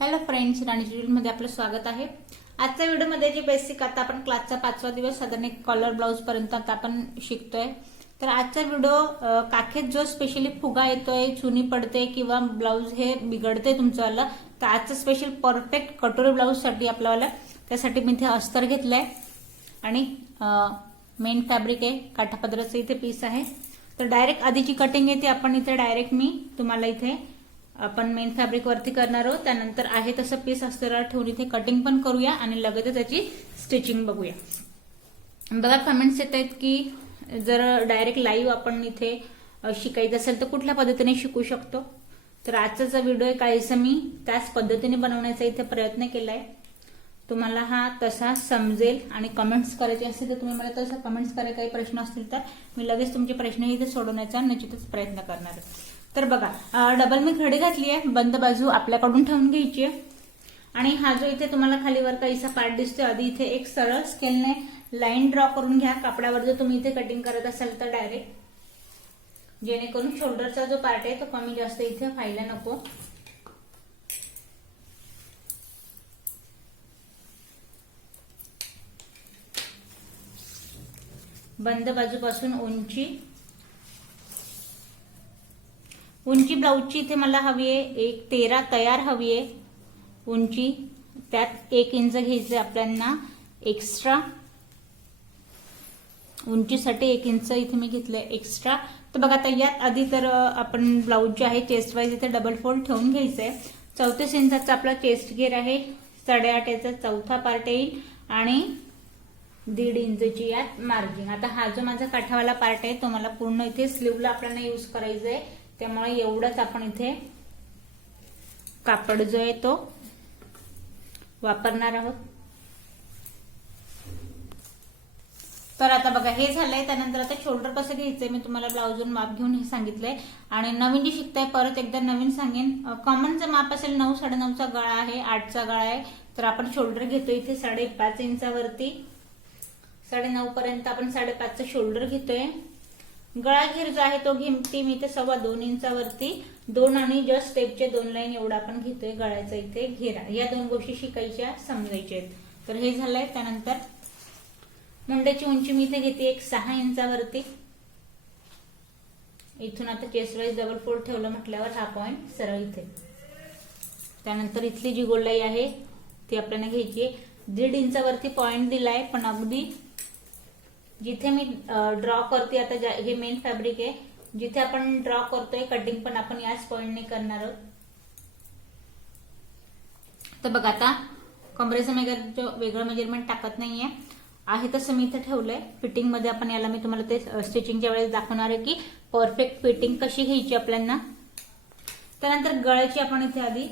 Hello friends, राणी मध्ये आपलं स्वागत आहे। आजच्या व्हिडिओमध्ये जे बेसिक आता आपण क्लासचा 5वा दिवस साधारण एक कॉलर ब्लाउज पर्यंत आता आपण शिकतोय। तर आजचा व्हिडिओ काखेत जो स्पेशली फुगा येतोय, चुनी पडते किंवा ब्लाउज हे बिघडते तुमचं, तर आजचं स्पेशल परफेक्ट कटोरी ब्लाउज साठी आपल्याला त्यासाठी मी इथे अस्तर घेतलाय आणि मेन फॅब्रिक आहे, काठापदराचं इथे पीस आहे। तर डायरेक्ट आधीची कटिंग आहे ती आपण इथे डायरेक्ट मी तुम्हाला इथे आपण मेन फॅब्रिक वरती करणार आहोत। त्यानंतर आहे तसं पीस अस्तर ठेवून इथे कटिंग पण करूया आणि लगेच त्याची स्टिचिंग बघूया। बघा कमेंट्स येत आहेत की जर डायरेक्ट लाईव्ह आपण इथे शिकायचं असेल तर कुठल्या पद्धतीने शिकू शकतो। तर आजचा जो व्हिडिओ आहे काहीसा मी त्याच पद्धतीने बनवण्याचा इथे प्रयत्न केलाय। तुम्हाला हा तसा समजेल आणि कमेंट्स करायचे असतील तर तुम्ही मला तसं कमेंट्स करायला काही प्रश्न असतील तर मी लगेच तुमचे प्रश्न इथे सोडवण्याचा निश्चितच प्रयत्न करणार आहे। तर बघा डबल मी खडी घातली आहे, बंद बाजू आपल्याकडून ठेवून घ्यायची आहे आणि हा जो इथे तुम्हाला खालीवर काहीसा पार्ट दिसतोय आधी इथे एक सरळ स्केलने लाईन ड्रॉ करून घ्या कापडावर। जर तुम्ही इथे कटिंग करत असाल तर डायरेक्ट, जेणेकरून शोल्डरचा जो पार्ट आहे तो कमी जास्त इथे व्हायला नको। बंद बाजूपासून उंची ब्लाउजची इथे मला हवी आहे एक 13 तयार हवी आहे उंची, त्यात 1 इंच घ्यायचे आपल्याला एक्स्ट्रा। उंचीसाठी 1 इंच इथे मी घेतलंय एक्स्ट्रा। तर बघा आता यात आधी तर आपण ब्लाउज जे आहे चेस्ट वाईज इथे डबल फोल्ड ठेवून घ्यायचंय। 34 इंचाचा आपला चेस्ट घेर आहे, 8.5 याचा चौथा पार्ट येईल आणि 1.5 इंचची यात मार्जिन। आता हा जो माझा काठावाला पार्ट आहे तो मला पूर्ण इथे स्लीवला आपल्याला यूज करायचा आहे, त्यामुळे एवढंच आपण इथे कापड जो आहे तो वापरणार आहोत। तर आता बघा हे झालंय। त्यानंतर आता शोल्डर कसं घ्यायचंय मी तुम्हाला ब्लाउजवरून माप घेऊन हे सांगितलंय आणि नवीन जे शिकताय परत एकदा नवीन सांगेन। कॉमनचं माप असेल 9 9.5चा गळा आहे, 8चा गळा आहे, तर आपण शोल्डर घेतोय इथे 5.5 इंचावरती, 9.5 पर्यंत आपण 5.5चा शोल्डर घेतोय। गळा घेर जो आहे तो घेते मी इथे 2.25 इंचावरती, 2 आणि जस्ट स्टेपचे 2 लाईन एवढा आपण घेतोय गळ्याचा इथे घेरा। या 2 गोष्टी शिकायच्या समजायच्या आहेत। तर हे झालंय। त्यानंतर मुंड्याची उंची मी इथे घेते एक 6 इंचावरती। इथून आता चेस्ट वाईज डबल फोल्ड ठेवलं म्हटल्यावर हा पॉइंट सरळ इथे। त्यानंतर इथली जी गोलाई आहे ती आपल्याला घ्यायची आहे, 1.5 इंचावरती पॉइंट दिलाय, पण अगदी जिथे मी ड्रॉ करते आता हे मेन फॅब्रिक आहे, जिथे आपण ड्रॉ करतोय कटिंग पण आपण याच पॉइंटने करणार आहोत। तर बघा आता कमरेचं वेगळं मेजरमेंट टाकत नाहीये, आहे तसं मी इथे ठेवलंय। फिटिंग मध्ये आपण याला मी तुम्हाला ते स्टिचिंगच्या वेळेस दाखवणार आहे की परफेक्ट फिटिंग कशी घ्यायची आपल्याला। त्यानंतर गळ्याची आपण इथे आधी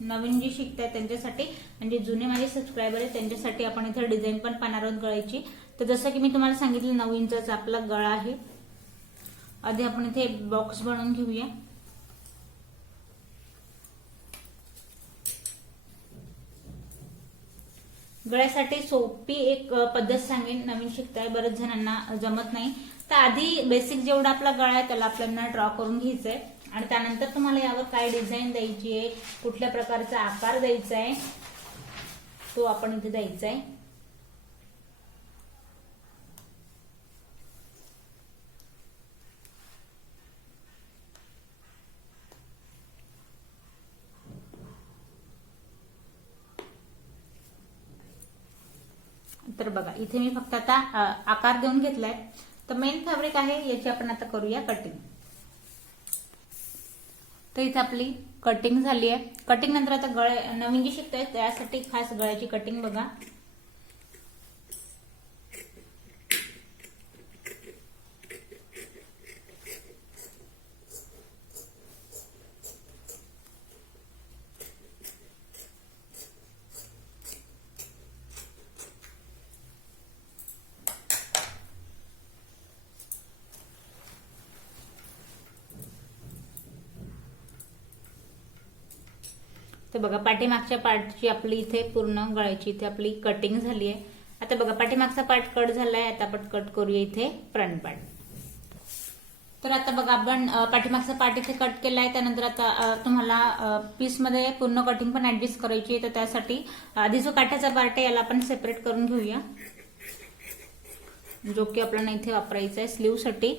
नवीन जी शिकताय त्यांच्यासाठी म्हणजे जुने माझे सबस्क्रायबर आहेत त्यांच्यासाठी आपण इथे डिझाईन पण पाहणार आहोत गळ्याची। तर जसं की मी तुम्हाला सांगितलं 9 इंचाचा आपला गळा आहे। आधी आपण इथे बॉक्स बनवून घेऊया। गळ्यासाठी सोपी एक पद्धत सांगेन, नवीन शिकताय बरेच जणांना जमत नाही, तर आधी बेसिक जेवढा आपला गळा आहे त्याला आपल्याला ड्रॉ करून घ्यायचंय आणि त्यानंतर तुम्हाला यावर काय डिझाईन द्यायची आहे, कुठल्या प्रकारचा आकार द्यायचा आहे तो आपण इथे द्यायचा आहे। तर बघा इथे मी फक्त आता आकार देऊन घेतलाय। तर मेन फॅब्रिक आहे याची आपण आता करूया कटिंग। तर इथे आपली कटिंग झाली आहे। कटिंग नंतर आता नवीन जी शिकताय त्यासाठी खास गळ्याची कटिंग बघा। तर बघा पाठीमागच्या पार्टची आपली इथे पूर्ण गळ्याची इथे आपली कटिंग झाली आहे। आता बघा पाठीमागचा पार्ट कट झालाय, आता आपण कट करूया इथे फ्रंट पार्ट। तर आता बघा आपण पाठीमागचा पार्ट इथे कट केलाय. त्यानंतर आता तुम्हाला पीसमध्ये पूर्ण कटिंग पण ऍडजस्ट करायची आहे. तर त्यासाठी आधी जो काठाचा पार्ट आहे याला आपण सेपरेट करून घेऊया, जो की आपल्याला इथे वापरायचा आहे स्लीव साठी.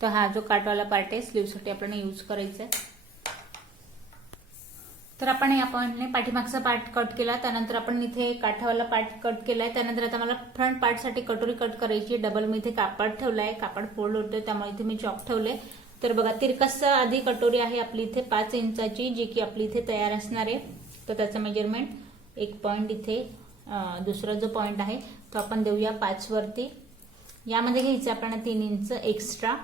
तर हा जो काटवाला पार्ट आहे स्लीव साठी आपल्याला यूज करायचा आहे. तर आपण या पॉइंटने पाठीमागचा पार्ट कट केला. त्यानंतर आपण इथे काठावाला पार्ट कट केलाय. त्यानंतर आता मला फ्रंट पार्ट साठी कटोरी कट करायची. डबल मी इथे कापड ठेवलाय, कापड फोल्ड होतोय त्यामुळे इथे मी चॉक ठेवले. तर बघा तिरकस आधी कटोरी आहे आपली इथे 5 इंचाची, जी की आपली इथे तयार असणार आहे. तर त्याचं मेजरमेंट एक पॉइंट इथे, दुसरा जो पॉइंट आहे तो आपण देऊया 5 वरती. यामध्ये घ्यायचं आपल्याला 3 इंच एक्स्ट्रा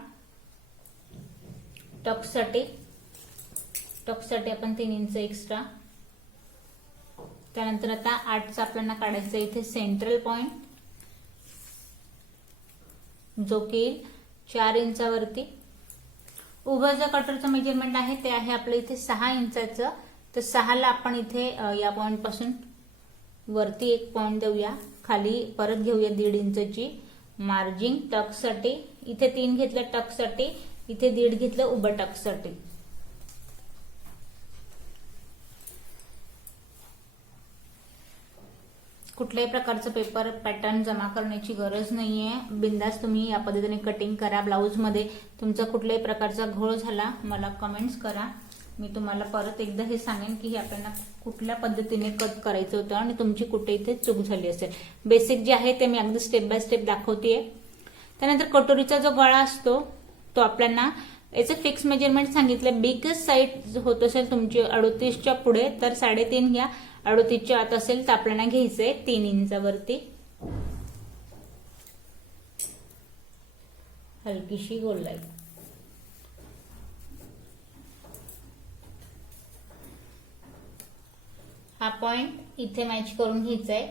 टक्ससाठी आपण 3 इंच एक्स्ट्रा. त्यानंतर आता 8चा आपल्याला काढायचं इथे सेंट्रल पॉइंट, जो की 4 इंचावरती. उभं जो कटोरीचं मेजरमेंट आहे ते आहे आपलं इथे 6 इंचाचं. तर 6ला आपण इथे या पॉइंट पासून वरती एक पॉइंट देऊया, खाली परत घेऊया 1.5 इंचची मार्जिन टक्ससाठी. इथे 3 घेतलं टक्ससाठी, इथे 1.5 घेतलं उभं टक्ससाठी. कुठल्याही प्रकारचं पेपर पॅटर्न जमा करण्याची गरज नाहीये. बिंदास तुम्ही या पद्धतीने कटिंग करा. ब्लाऊज मध्ये तुमचा कुठल्याही प्रकारचा घोळ झाला मला कमेंट्स करा. मी तुम्हाला परत एकदा हे सांगेन की हे आपल्याला कुठल्या पद्धतीने कट करायचं होतं आणि तुमची कुठे इथे चूक झाली असेल. बेसिक जे आहे ते मी अगदी स्टेप बाय स्टेप दाखवतेय. त्यानंतर कटोरीचा जो गळा असतो तो आपल्याला याचं फिक्स मेजरमेंट सांगितलं. बिगेस्ट साईड होत असेल तुमची 38च्या पुढे तर 3.5 घ्या. 38च्या आत असेल तर आपल्याला घ्यायचंय 3 इंचावरती. हलकीशी गोलाई. हा पॉइंट इथे मॅच करून घ्यायचा आहे.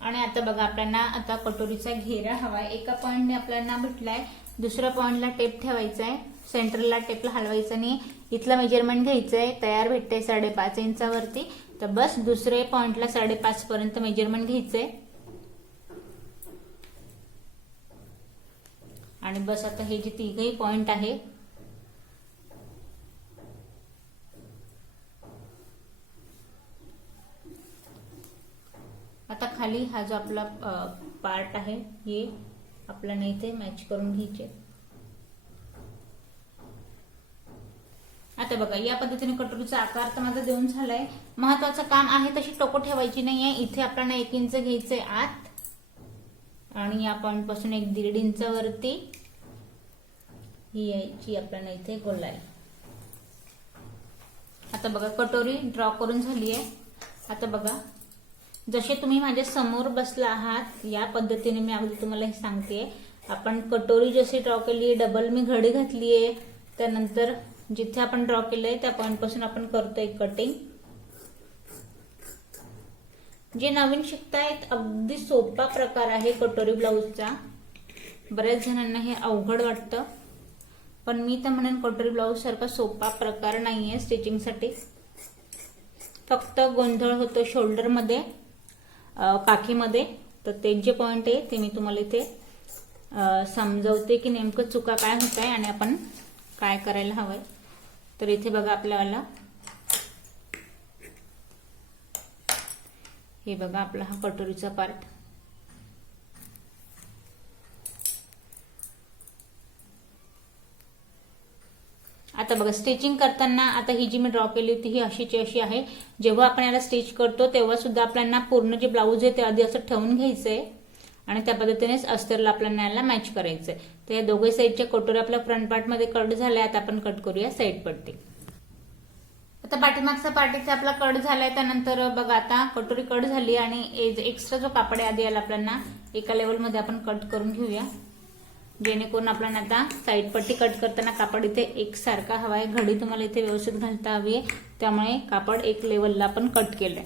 आणि आता बघा आपल्याला आता कटोरीचा घेरा हवाय. एका पॉइंटने आपल्याला भेटलाय, दुसऱ्या पॉइंटला टेप ठेवायचा आहे. सेंटरला टेपला हलवायचं नाही. इथलं मेजरमेंट घ्यायचंय, तयार भेटतंय 5.5 इंचावरती. तर बस दुसरे पॉइंटला 5.5 पर्यंत मेजरमेंट घ्यायचंय. आणि बस आता हे जे तिघही पॉइंट आहे आता खाली हा जो आपला पार्ट आहे हे आपल्याला इथे मॅच करून घ्यायचे. आता बघा या पद्धतीने कटोरीचा आकार तर माझा देऊन झालाय. महत्वाचं काम आहे तशी टोको ठेवायची नाहीये. इथे आपल्याला 1 इंच घ्यायचंय आत आणि या पॉइंट पासून 1.5 इंचावरती ही यायची आपल्याला इथे गोलाई. आता बघा कटोरी ड्रॉ करून झाली आहे. आता बघा जसे तुम्ही माझ्या समोर बसला आहात या पद्धतीने मी अगदी तुम्हाला हे सांगते. आपण कटोरी जशी ड्रॉ केली, डबल मी घडी घातलीये. त्यानंतर जिथे आपण ड्रॉ केलंय त्या पॉइंट पासून आपण करतोय कटिंग. जे नवीन शिकतायत अगदी सोपा प्रकार आहे कटोरी ब्लाऊजचा. बऱ्याच जणांना हे अवघड वाटतं, पण मी तर म्हणेन कटोरी ब्लाऊज सारखा सोपा प्रकार नाहीये स्टिचिंगसाठी. फक्त गोंधळ होतो शोल्डर मध्ये, काखीमध्ये. तर ते जे पॉइंट आहे ते मी तुम्हाला इथे समजवते की नेमकं चुका काय होत आहे आणि आपण काय करायला हवंय. तर इथे बघा आपल्याला हे बघा आपला हा कटोरीचा पार्ट. आता बघा स्टिचिंग करताना आता ही जी मी ड्रॉ केली होती ही अशीची अशी आहे. जेव्हा आपण याला स्टिच करतो तेव्हा सुद्धा आपल्याला पूर्ण जे ब्लाऊज आहे ते आधी असं ठेवून घ्यायचंय आणि त्या पद्धतीनेच अस्तरला आपल्याला याला मॅच करायचंय. तर या दोघे साईडच्या कटोरी आपल्या फ्रंट पार्ट मध्ये कट झाल्या. आता आपण कट करूया साईड पट्टी. आता पाठीमागचा पार्ट इथे आपला कट झालाय. त्यानंतर बघा आता कटोरी कट झाली आणि एक्स्ट्रा जो कापड आहे आधी याला आपल्याला एका लेवल मध्ये आपण कट करून घेऊया, जेणेकरून आपल्याला आता साईड पट्टी कट करताना कापड इथे एकसारखा हवाय. घडी तुम्हाला इथे व्यवस्थित घालता हवी आहे, त्यामुळे कापड एक लेवलला आपण कट केलंय.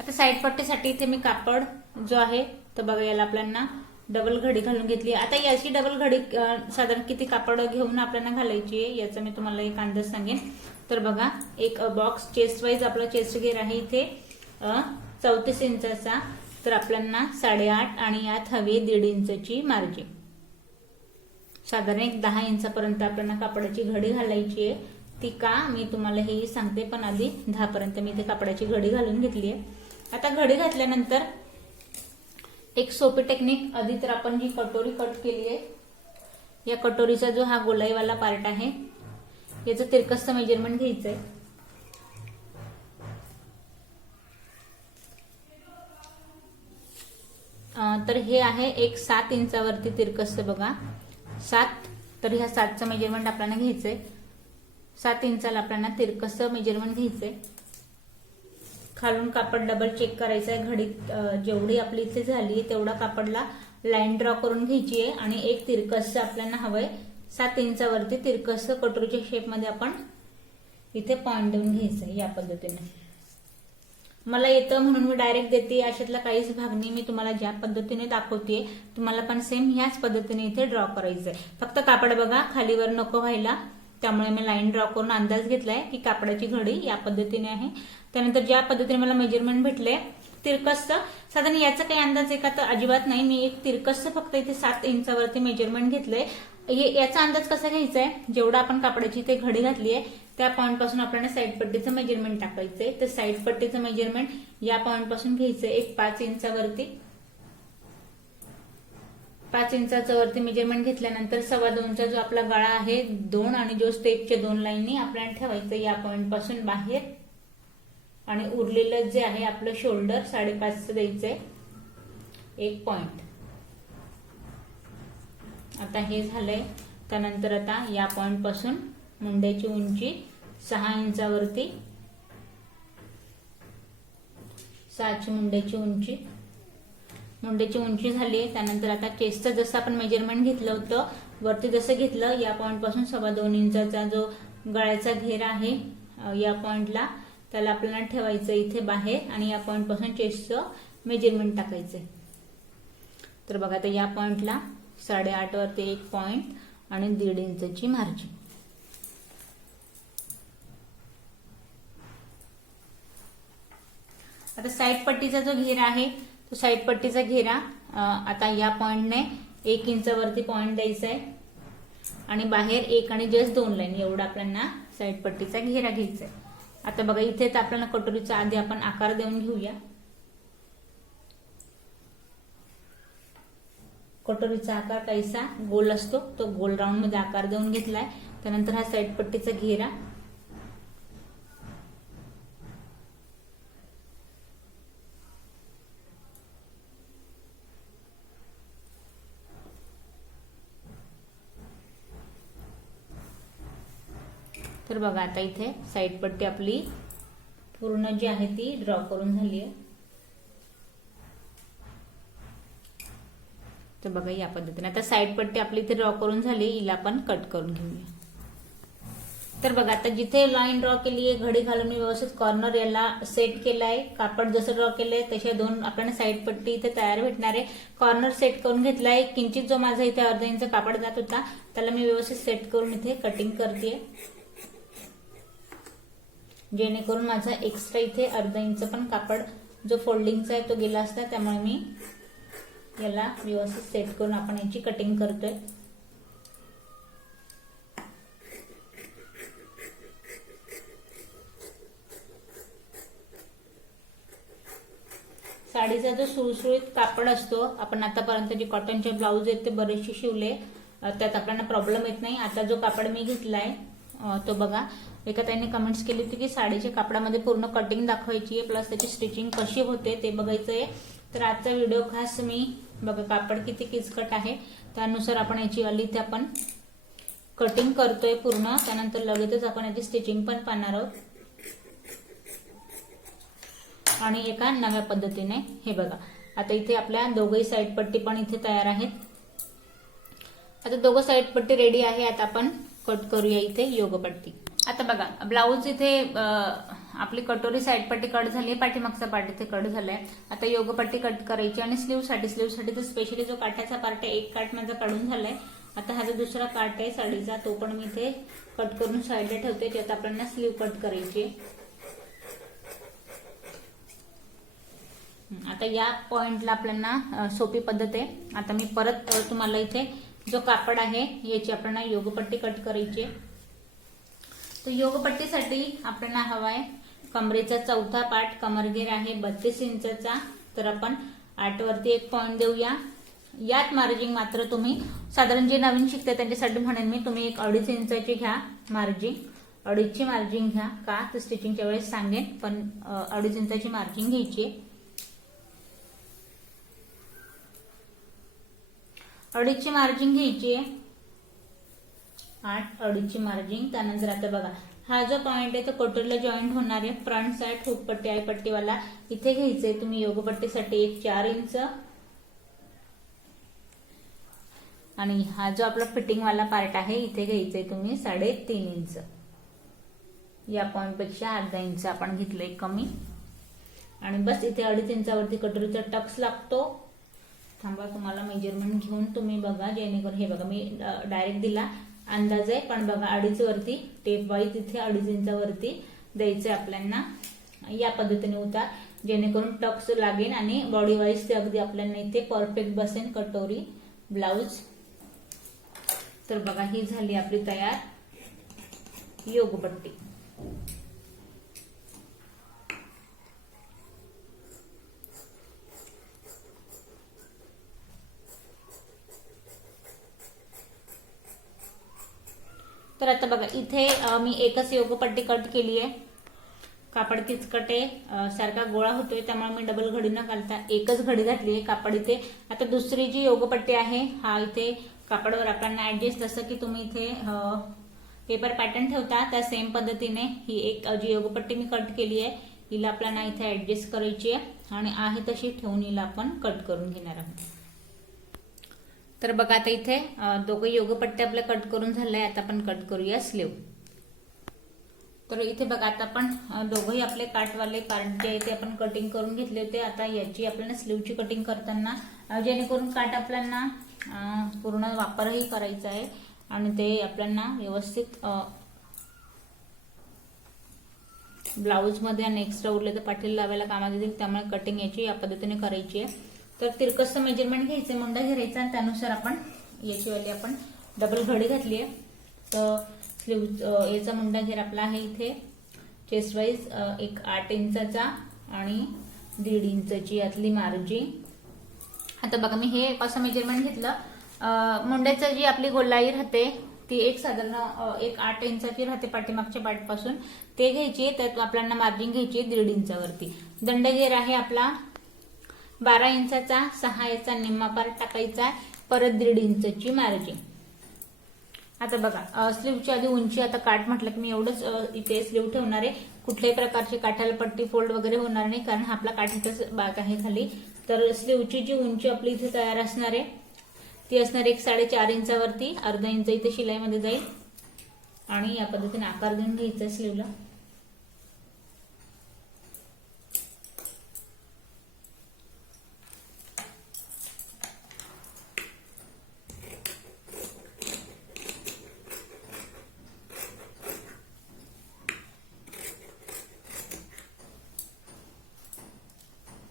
आता साईड पट्टीसाठी इथे मी कापड जो आहे तर बघा याला आपल्याला डबल घडी घालून घेतली. आता याची डबल घडी साधारण किती कापड घेऊन आपल्याला घालायची आहे याचा मी तुम्हाला एक अंदाज सांगेन. तर बघा एक बॉक्स चेस्ट वाईज आपला चेस्ट घेर आहे इथे 34 इंचाचा, तर आपल्याला 8.5 आणि यात हवी 1.5 इंचाची मार्जिन. साधारण एक 10 इंचापर्यंत आपल्याला कापडाची घडी घालायची आहे. ती का मी तुम्हाला हे सांगते, पण आधी 10 पर्यंत मी इथे कापडाची घडी घालून घेतली आहे. आता घडी घातल्यानंतर एक सोपी टेक्निक, आधी तर आपण जी कटोरी कट केली आहे, या कटोरीचा जो हा गोलाईवाला पार्ट आहे याचं तिरकसचं मेजरमेंट घ्यायचंय. तर हे आहे एक 7 इंचावरती तिरकसचं बघा, 7. तर ह्या 7चं मेजरमेंट आपल्याला घ्यायचंय. 7 इंचाला आपल्याला तिरकसचं मेजरमेंट घ्यायचंय. खालून कापड डबल चेक करायचं आहे. घडीत जेवढी आपली इथे झाली तेवढा कापडला लाईन ड्रॉ करून घ्यायची आहे आणि एक तिरकसचं आपल्याला हवंय 7 इंचावरती तिरकसचं कटोरीच्या शेपमध्ये आपण इथे पॉइंट देऊन घ्यायचंय. या पद्धतीने मला येतं म्हणून मी डायरेक्ट देते, अशातला काहीच भाग नाही. मी तुम्हाला ज्या पद्धतीने दाखवते तुम्हाला पण सेम ह्याच पद्धतीने इथे ड्रॉ करायचंय. फक्त कापड बघा खालीवर नको व्हायला, त्यामुळे मी लाईन ड्रॉ करून अंदाज घेतलाय की कापडाची घडी या पद्धतीने आहे. त्यानंतर ज्या पद्धतीने मला मेजरमेंट भेटले तिरकसचं, साधारण याचा काही अंदाज आहे का तर अजिबात नाही. मी एक तिरकसचं फक्त इथे 7 इंचावरती मेजरमेंट घेतलंय. याचा अंदाज कसा घ्यायचा आहे, जेवढा आपण कापडाची इथे घडी घातली आहे त्या पॉइंट पासून आपल्याला साईड पट्टीचं मेजरमेंट टाकायचंय. तर साईड पट्टीचं मेजरमेंट या पॉइंट पासून घ्यायचंय एक 5 इंचावरती. 5 इंचाचं वरती मेजरमेंट घेतल्यानंतर 2.25चा जो आपला गळा आहे 2 आणि जो स्टेपच्या 2 लाईननी आपल्याला ठेवायचं या पॉइंट पासून बाहेर, आणि उरलेलं जे आहे आपलं शोल्डर 5.5चं द्यायचंय एक पॉइंट. आता हे झालंय. त्यानंतर आता या पॉइंट पासून मुंड्याची उंची 6 इंचावरती, 6ची मुंड्याची उंची झाली. त्यानंतर आता चेस्टचं जसं आपण मेजरमेंट घेतलं होतं वरती जसं घेतलं, या पॉइंट पासून 2.25 इंचाचा जो गळ्याचा घेरा आहे या पॉइंटला त्याला आपल्याला ठेवायचं इथे बाहेर, आणि या पॉइंट पासून चेस्टचं मेजरमेंट टाकायचंय. तर बघा आता या पॉइंटला 8.5 वरती एक पॉइंट आणि 1.5 इंचाची मार्जिन. आता साईड पट्टीचा जो घेरा आहे तो साईड पट्टीचा घेरा आता या पॉइंटने 1 इंचावरती पॉइंट द्यायचा आहे आणि बाहेर 1 आणि जस्ट 2 लाईन एवढा आपल्याला साईड पट्टीचा घेरा घ्यायचा आहे. आता बघा इथे तर आपल्याला कटोरीचा आधी आपण आकार देऊन घेऊया. कटोरीचा आकार कैसा गोल असतो तो गोल राऊंड मध्ये आकार देऊन घेतलाय. त्यानंतर हा साईड पट्टीचा घेरा, तर बघा आता इथे साईड पट्टी आपली पूर्ण जी आहे ती ड्रॉ करून झाली आहे. तर बघा या पद्धतीने आता साईड पट्टी आपली इथे ड्रॉ करून झाली, हिला आपण कट करून घेऊया. तर बघा आता जिथे लाईन ड्रॉ केली आहे घडी घालून मी व्यवस्थित कॉर्नर याला सेट केलाय. कापड जसं ड्रॉ केलंय तशा 2 आपल्याला साईड पट्टी इथे तयार भेटणार आहे. कॉर्नर सेट करून घेतलाय. किंचित जो माझा इथे अर्धा इंच कापड जात होता त्याला मी व्यवस्थित सेट करून इथे कटिंग करते, जेणेकरून माझा एक्स्ट्रा इथे अर्धा इंच पण कापड जो फोल्डिंगचा आहे तो गेला असता. त्यामुळे मी याला व्यवस्थित सेट करून आपण याची कटिंग करतोय. साडीचा जो सुळसुळीत कापड असतो, आपण आतापर्यंत जे कॉटनचे ब्लाऊज आहेत ते बरेचसे शिवले, त्यात आपल्याला प्रॉब्लेम येत नाही. आता जो कापड मी घेतलाय तो बघा, एका ताईने कमेंट्स केली होती की साडीच्या कापडामध्ये पूर्ण कटिंग दाखवायची आहे प्लस त्याची स्टिचिंग कशी होते ते बघायचंय. तर आजचा व्हिडिओ खास मी बघा कापड किती किचकट आहे त्यानुसार आपण याची वाली इथे आपण कटिंग करतोय पूर्ण. त्यानंतर लगेचच आपण याची स्टिचिंग पण पाहणार आहोत आणि एका नव्या पद्धतीने. हे बघा आता इथे आपल्या दोघही साईड पट्टी पण इथे तयार आहेत. आता दोघं साईड पट्टी रेडी आहे. आता आपण कट करूया इथे योगपट्टी. आता बघा ब्लाऊज इथे आपली कटोरी साईड पट्टी कट झाली, पाठीमागचा पार्ट इथे कट झालाय. आता योगपट्टी कट करायची आणि स्लीवसाठी तर स्पेशली जो काठाचा पार्ट आहे एक काठ माझा काढून झालाय. आता हा जो दुसरा पार्ट आहे साडीचा तो पण मी इथे कट करून साईडला ठेवते, त्यात आपल्याला स्लीव कट करायची. आता या पॉइंटला आपल्याला सोपी पद्धत आहे. आता मी परत तुम्हाला इथे जो कापड आहे याची आपल्याला योगपट्टी कट करायची आहे. तर योगपट्टीसाठी आपल्याला हवाय कमरेचा चौथा पार्ट, कमरघेर आहे 32 इंचचा. तर आपण 8 वरती एक पॉइंट देऊया. यात मार्जिंग मात्र तुम्ही साधारण जे नवीन शिकते त्यांच्यासाठी म्हणेन मी, तुम्ही एक 2.5 इंचाची घ्या मार्जिंग. 2.5ची मार्जिंग घ्या. का तर स्टिचिंगच्या वेळेस सांगेन, पण 2.5 इंचाची मार्जिंग घ्यायची. 2.5ची मार्जिंग घ्यायची आहे. 8 2.5ची मार्जिंग. त्यानंतर आता बघा हा जो पॉइंट आहे तो कोटरला जॉईंट होणार आहे. फ्रंट साइड हुकपट्टी आहे पट्टीवाला इथे घ्यायचंय तुम्ही योगपट्टीसाठी एक 4 इंच. आणि हा जो आपला फिटिंग वाला पार्ट आहे इथे घ्यायचंय तुम्ही 3.5 इंच. या पॉइंट पेक्षा अर्धा इंच आपण घेतलंय कमी. आणि बस इथे 2.5 इंचावरती कटोरीचा टक्स लागतो. थांबा तुम्हाला मेजरमेंट घेऊन तुम्ही बघा, जेणेकरून हे बघा मी डायरेक्ट दिला अंदाज आहे, पण बघा 2.5 वरती टेप वाईज इथे 2.5 इंचावरती द्यायचंय आपल्याला. या पद्धतीने उतार, जेणेकरून टक्स लागेल आणि बॉडी वाईज ते अगदी आपल्याला इथे परफेक्ट बसेन कटोरी ब्लाउज. तर बघा ही झाली आपली तयार योगपट्टी. तर आता बघा इथे मी एकच योगपट्टी कट केली आहे. कापड किचकट आहे, सारखा गोळा होतोय, त्यामुळे मी डबल घडी न घालता एकच घडी घातली आहे कापड इथे. आता दुसरी जी योगपट्टी आहे हा इथे कापडावर आपल्याला ऍडजस्ट, जसं की तुम्ही इथे पेपर पॅटर्न ठेवता त्या सेम पद्धतीने ही एक जी योगपट्टी मी कट केली आहे हिला आपल्याला इथे ऍडजस्ट करायची आहे आणि आहे तशी ठेवून हिला आपण कट करून घेणार आहोत. तर बघा आता इथे दोघं योगपट्टी आपल्या कट करून झालंय. आता आपण कट करूया स्लीव. तर इथे बघा आता आपण दोघंही आपले काटवाले पार्ट जे आहे ते आपण कटिंग करून घेतले होते. आता याची आपल्याला स्लीवची कटिंग करताना जेणेकरून काट आपल्याला पूर्ण वापरही करायचा आहे आणि ते आपल्याला व्यवस्थित ब्लाउज मध्ये आणि एक्स्ट्रा उरले तर पाठीला लावायला कामात येतील. त्यामुळे कटिंग याची या पद्धतीने करायची आहे. तर तिरकसचं मेजरमेंट घ्यायचं, मुंडा घेरायचा आणि त्यानुसार आपण याची वाली आपण डबल घडी घातली आहे. तर स्लीव याचा मुंडा घेर आपला आहे इथे चेस्ट वाईज एक 8 इंचाचा आणि 1.5 इंचची यातली मार्जिंग. आता बघा मी हे कसं मेजरमेंट घेतलं. मुंड्याचं जी आपली गोलाई राहते ती एक साधारण एक 8 इंचाची राहते पाठीमागच्या पार्टपासून, ते घ्यायची. त्यात आपल्याला मार्जिंग घ्यायची 1.5 इंचावरती. दंडघेर आहे आपला 12 इंचाचा, 6 याचा निम्मा पार्ट टाकायचा, परत 1.5 इंचची मार्जिंग. आता बघा स्लीवची आधी उंची, आता काठ म्हटलं की मी एवढंच इथे स्लीव ठेवणार आहे. कुठल्याही प्रकारची काठाला पट्टी फोल्ड वगैरे होणार नाही, कारण आपला काठाचाच भाग आहे खाली. तर स्लीवची जी उंची आपली इथे तयार असणार आहे ती असणार एक 4.5 इंचावरती. अर्धा इंच इथे शिलाईमध्ये जाईल आणि या पद्धतीने आकार देऊन घ्यायचा स्लीवला.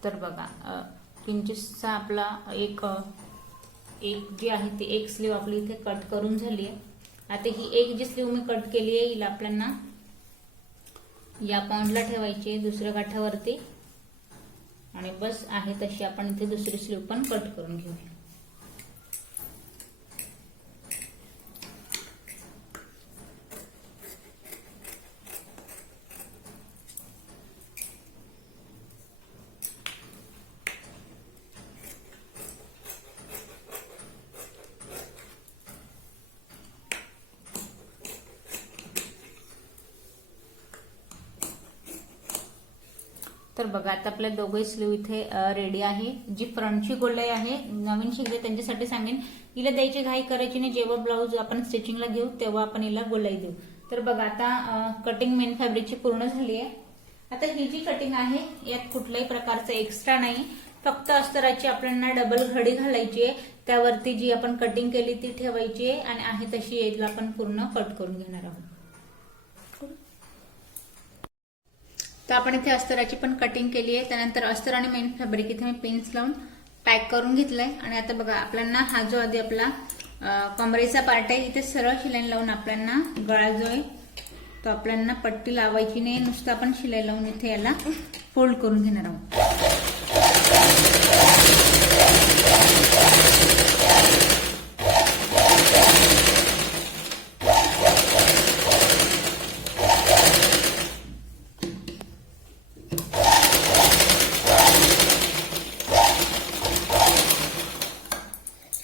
तर बघा किंचितसा आपला एक जी आहे ती एक स्लीव आपली इथे कट करून झाली आहे. आता ही एक जी स्लीव मी कट केली आहे हिला आपल्याला या पॉइंटला ठेवायची आहे दुसऱ्या काठावरती आणि बस आहे तशी आपण इथे दुसरी स्लीव पण कट करून घेऊया. तर बघा आता आपल्या दोघे स्लीव इथे रेडी आहे. जी फ्रंटची गोलाई आहे नवीन शिकले त्यांच्यासाठी सांगेन, हिला द्यायची घाई करायची नाही. जेव्हा ब्लाऊज आपण स्टिचिंगला घेऊ तेव्हा आपण हिला गोलाई देऊ. तर बघा आता कटिंग मेन फॅब्रिकची पूर्ण झाली आहे. आता ही जी कटिंग आहे यात कुठल्याही प्रकारचं एक्स्ट्रा नाही, फक्त अस्तराची आपल्याला डबल घडी घालायची आहे. त्यावरती जी आपण कटिंग केली ती ठेवायची आहे आणि आहे तशी याला आपण पूर्ण कट करून घेणार आहोत. तर आपण इथे अस्तराची पण कटिंग केली आहे. त्यानंतर अस्तर आणि मेन फॅब्रिक इथे मी पिन्स लावून पॅक करून घेतलंय. आणि आता बघा आपल्याला हा जो आधी आपला कमरेचा पार्ट आहे इथे सरळ शिलाई लावून आपल्याला गळा जो आहे तो आपल्याला पट्टी लावायची नाही, नुसतं आपण शिलाई लावून इथे याला फोल्ड करून घेणार आहोत.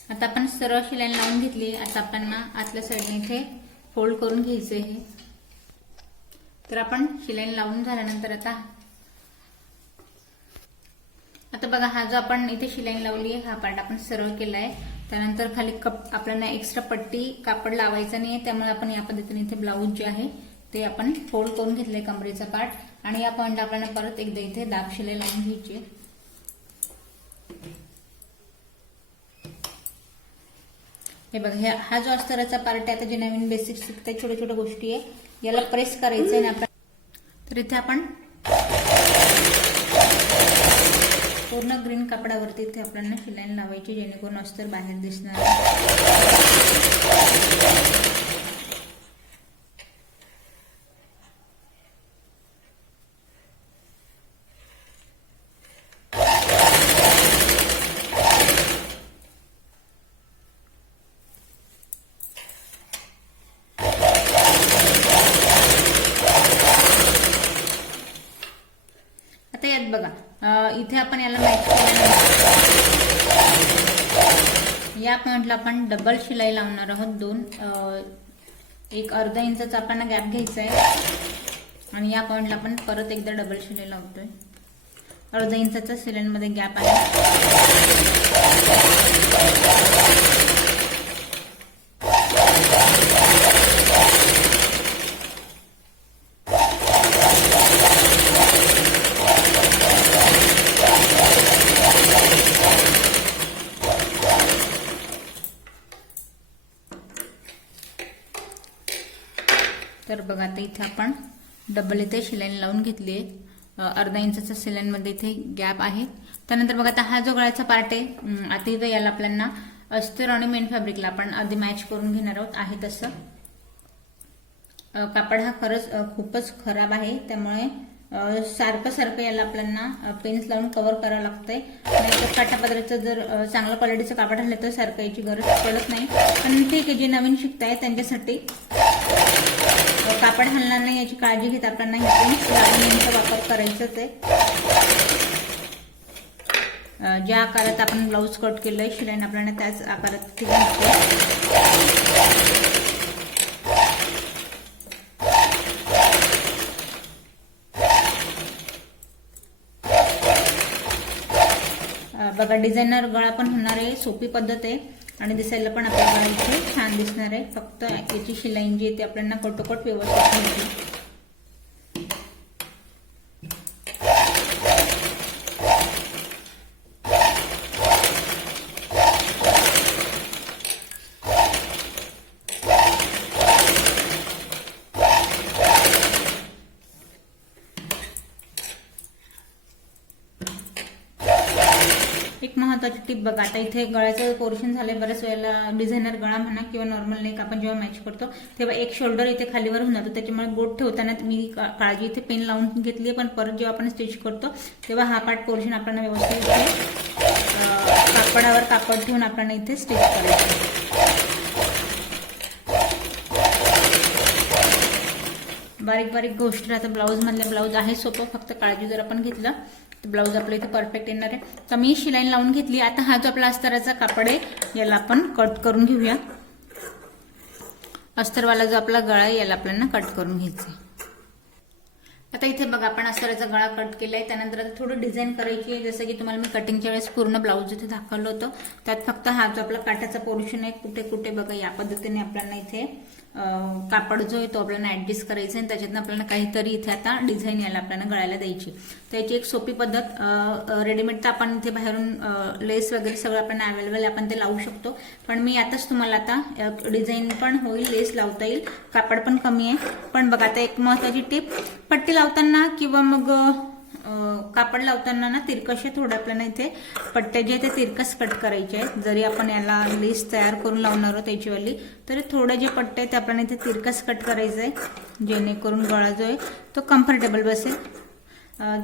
आता आपण सरळ शिलाई लावून घेतली. आता आपण आतल्या साईडने इथे फोल्ड करून घ्यायचं आहे. तर आपण शिलाई लावून झाल्यानंतर आता बघा हा जो आपण इथे शिलाई लावली आहे हा पार्ट आपण सरळ केलाय. त्यानंतर खाली आपल्याला एक्स्ट्रा पट्टी कापड लावायचं नाहीये, त्यामुळे आपण या पद्धतीने इथे ब्लाऊज जे आहे ते आपण फोल्ड करून घेतलंय कमरेचा पार्ट. आणि या पॉइंट आपल्याला परत एकदा इथे दाब शिलाई लावून घ्यायची आहे. हे बघा हा जो अस्तराचा पार्ट आहे आता जे नवीन बेसिक शिकताय छोट्या छोट्या गोष्टी आहे याला प्रेस करायचं आहे. आपण तर इथे आपण पूर्ण ग्रीन कापडावरती इथे आपल्याला शिलाई लावायची जेणेकरून अस्तर बाहेर दिसणार. आता यात बघा इथे आपण याला मॅच केल्यानंतर या पॉइंटला आपण डबल शिलाई लावणार आहोत. एक अर्धा इंचाचा आपण गॅप घ्यायचा आहे आणि या पॉइंटला आपण परत एकदा डबल शिलाई लावतोय. अर्धा इंचाचा शिलाईमध्ये गॅप आहे. तर बघा आता इथे आपण डबल इथे शिलाई लावून घेतली आहे. अर्धा इंचाचा शिलाईमध्ये इथे गॅप आहे. त्यानंतर बघा आता हा जो गळ्याचा पार्ट आहे आता इथे याला आपल्याला अस्तर आणि मेन फॅब्रिकला आपण आधी मॅच करून घेणार आहोत. आहे तसं कापड हा खरंच खूपच खराब आहे, त्यामुळे सारखं याला आपल्याला पेन्स लावून कव्हर करावं लागतंय. नाहीतर काठापदराचं जर चांगल्या क्वालिटीचं कापड हल्लं तर सारखं याची गरज पडत नाही. पण ठीक आहे, जे नवीन शिकताय त्यांच्यासाठी कापड हलणार नाही याची काळजी घेत आपल्याला यांचा वापर करायचाच आहे. ज्या आकारात आपण ब्लाऊज कट केलंय शिलाईने आपल्याला त्याच आकारात बघा डिझायनर गळा पण होणार आहे. सोपी पद्धत आहे आणि दिसायला पण आपल्या गळा इथे छान दिसणार आहे. फक्त याची शिलाई जी आहे ती आपल्याला कटोकट व्यवस्थित घ्यायची. एक महत्वाची टिप बघा, आता इथे गळ्याचं पोर्शन झालंय. बऱ्याच वेळेला डिझायनर गळा म्हणा किंवा नॉर्मल नेक आपण जेव्हा मॅच करतो तेव्हा एक शोल्डर इथे खालीवर होऊन जातो. त्याच्यामुळे बोट ठेवताना मी काळजी इथे पेन लावून घेतली, पण परत जेव्हा आपण स्टिच करतो तेव्हा हा पार्ट पोर्शन आपल्याला व्यवस्थित कापडावर कापड ठेवून आपल्याला इथे स्टिच करायचं. बारीक बारीक गोष्टी राहतात ब्लाऊज मधल्या. ब्लाऊज आहे सोपं, फक्त काळजी जर आपण घेतलं तर ब्लाऊज आपल्या इथे परफेक्ट येणार आहे. तर मी शिलाई लावून घेतली. आता हा जो आपला अस्तराचा कापड आहे याला आपण कट करून घेऊया. अस्तरवाला जो आपला गळा आहे याला आपल्याला कट करून घ्यायचा. आता इथे बघा आपण अस्तराचा गळा कट केलाय. त्यानंतर आता थोडं डिझाईन करायची आहे. जसं की तुम्हाला मी कटिंगच्या वेळेस पूर्ण ब्लाऊज इथे दाखवलं होतं, त्यात फक्त हा जो आपला काठाचा पोर्शन आहे कुठे कुठे बघा या पद्धतीने आपल्याला इथे कापड जो आहे तो आपल्याला ऍडजस्ट करायचा आणि त्याच्यातनं आपल्याला काहीतरी इथे आता डिझाईन यायला आपल्याला गळायला द्यायची. तर याची एक सोपी पद्धत, रेडीमेड तर आपण इथे बाहेरून लेस वगैरे सगळं आपल्याला अवेलेबल आपण ते लावू शकतो, पण मी आताच तुम्हाला आता डिझाईन पण होईल, लेस लावता येईल, कापड पण कमी आहे. पण बघा आता एक महत्वाची टिप, पट्टी लावताना किंवा मग कापड लावताना ना तिरकशे थोडं आपल्याला इथे पट्ट्या जे ते तिरकस कट करायचे आहेत. जरी आपण याला लेस तयार करून लावणार आहोत त्याचीवाली, तरी थोडे जे पट्टे ते आपल्याला इथे तिरकस कट करायचे आहे, जेणेकरून गळा जो आहे तो कम्फर्टेबल बसेल.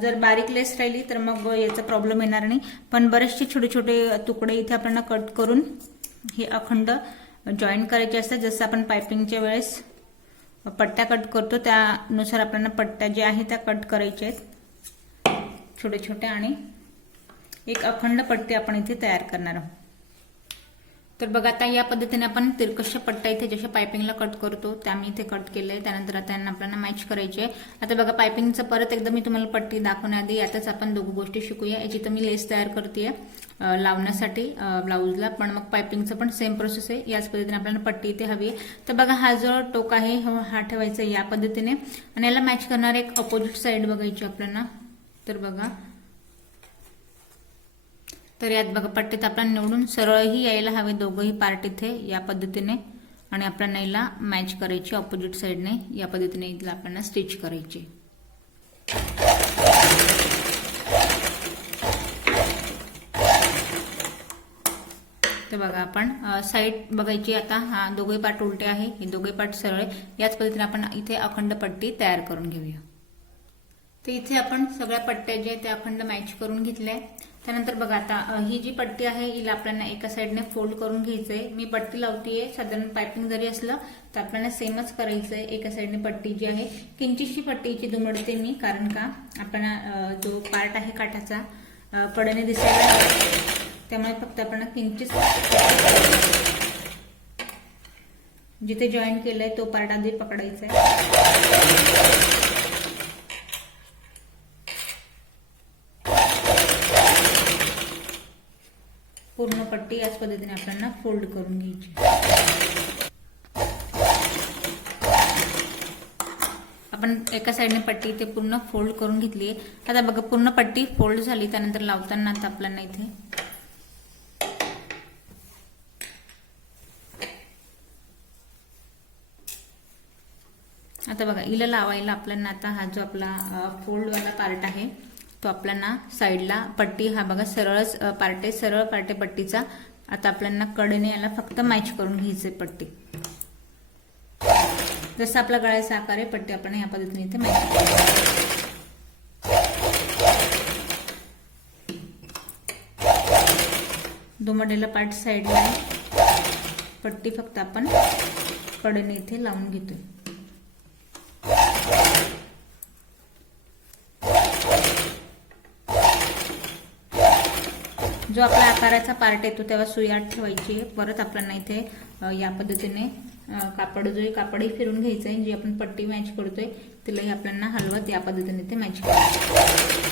जर बारीक लेस राहिली तर मग याचा प्रॉब्लेम येणार नाही. पण बरेचसे छोटे छोटे तुकडे इथे आपल्याला कट करून हे अखंड जॉईन करायचे असतात. जसं आपण पायपिंगच्या वेळेस पट्ट्या कट करतो त्यानुसार आपल्याला पट्ट्या ज्या आहेत त्या कट करायच्या आहेत छोटे छोटे, आणि एक अखंड पट्टी आपण इथे तयार करणार आहोत. तर बघा आता या पद्धतीने आपण तिरकशा पट्ट्या इथे जशा पायपिंगला कट करतो त्या मी इथे कट केलंय. त्यानंतर आता यांना आपल्याला मॅच करायचे. आता बघा पायपिंगचं परत एकदा मी तुम्हाला पट्टी दाखवण्याआधी यातच आपण दोघी गोष्टी शिकूया. याची तर मी लेस तयार करतेय लावण्यासाठी ब्लाऊजला, पण मग पायपिंगचं पण सेम प्रोसेस आहे. याच पद्धतीने आपल्याला पट्टी इथे हवी आहे. तर बघा हा जो टोक आहे हा ठेवायचा या पद्धतीने, आणि याला मॅच करणार एक अपोजिट साइड बघायची आपल्याला. तर बघा, तर यात बघा पट्टीत आपल्याला निवडून सरळही यायला हवे दोघंही पार्ट इथे या पद्धतीने, आणि आपल्याला याला मॅच करायची ऑपोजिट साइडने या पद्धतीने इथला आपल्याला स्टिच करायची. तर बघा आपण साइड बघायची. आता हा दोघे पार्ट उलटे आहे, हे दोघे पार्ट सरळ. याच पद्धतीने आपण इथे अखंड पट्टी तयार करून घेऊया. तर इथे आपण सगळ्या पट्ट्या जे त्या अखंड मॅच करून घेतल्या. त्यानंतर बघा आता ही जी पट्टी आहे हिला आपल्याला एका साइडने फोल्ड करून घ्यायचंय. मी पट्टी लावतीये, साधारण पायपिंग जरी असलं तर आपल्याला सेमच करायचंय. एका साइडने पट्टी जी आहे किंचितशी पट्टीची दुमडते मी, कारण का आपल्याला जो पार्ट आहे काठाचा कडेने दिसायला हवा, त्यामुळे फक्त आपण किंचित जिथे जॉईन केलंय तो पार्ट आधी पकडायचा आहे. पूर्ण पट्टी याच पद्धतीने आपल्याला फोल्ड करून घ्यायची. आपण एका साइडने पट्टी इथे पूर्ण फोल्ड करून घेतली आहे. आता बघा पूर्ण पट्टी फोल्ड झाली. त्यानंतर लावताना आता आपल्याला इथे आता बघा हिला लावायला आपल्याला आता हा जो आपला फोल्ड वाला पार्ट आहे तो आपल्याला साइडला पट्टी, हा बघा सरळच पार्ट आहे, सरळ पार्ट आहे पट्टीचा. आता आपल्याला कडेने याला फक्त मॅच करून घ्यायचे पट्टी. जसं आपला गळ्याचा आकार आहे पट्टी आपण या पद्धतीने इथे मॅच करायची. दुमडलेला पार्ट साइडला आहे, पट्टी फक्त आपण कडेने इथे लावून घेतोय. जो आपला आकाराचा पार्ट येतो तेव्हा सुई आत ठेवायची आहे. परत आपल्याला इथे या पद्धतीने कापड जो आहे कापडही फिरून घ्यायचं आहे. जी आपण पट्टी मॅच करतोय तिलाही आपल्याला हलवत या पद्धतीने ते मॅच करायचं.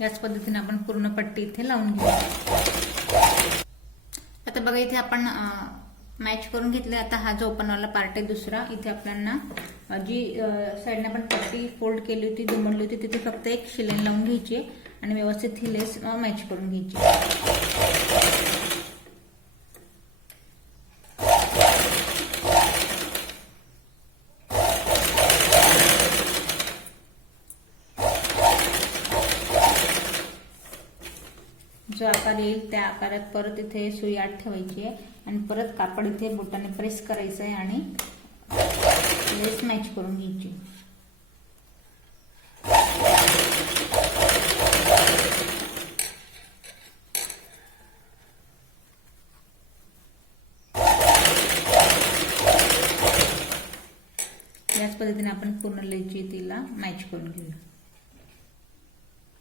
याच पद्धतीने आपण पूर्ण पट्टी इथे लावून घेऊ. आता बघा इथे आपण मॅच करून घेतले. आता हा जो ओपन वाला पार्ट आहे दुसरा, इथे आपल्याला जी साइडने आपण पट्टी फोल्ड केली होती, दुमडली होती, तिथे फक्त एक शिलाई लावून घ्यायची आणि व्यवस्थित ही लेस मॅच करून घ्यायची. जो आकार येईल त्या आकारात परत इथे सुई आत ठेवायची आहे आणि परत कापड इथे बोटाने प्रेस करायचं आहे आणि लेस मॅच करून घ्यायची. याच पद्धतीने आपण पूर्ण लेस जी तिला मॅच करून घेऊया.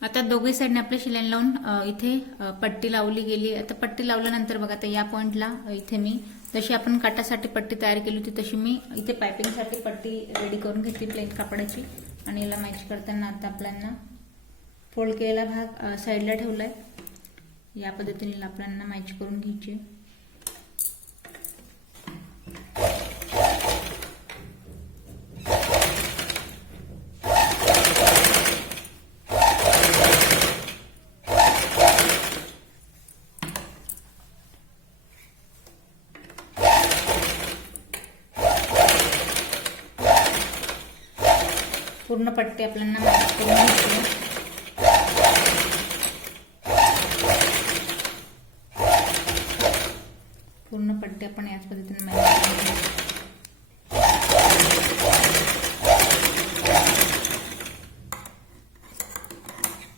आता दोघे साईडने आपले शिलाई लावून इथे पट्टी लावली गेली. आता पट्टी लावल्यानंतर बघा आता या पॉइंटला इथे मी जशी आपण काटासाठी पट्टी तयार केली होती तशी मी इथे पायपिंगसाठी पट्टी रेडी करून घेतली प्लेन कापडाची आणि याला मॅच करताना आता आपल्याला फोल्ड केलेला भाग साईडला ठेवलाय. या पद्धतीने आपल्याला मॅच करून घ्यायची. पूर्ण पट्टी आपल्याला मॅच करून घ्यायची. पूर्ण पट्टी आपण याच पद्धतीने मॅच करून घ्यायची.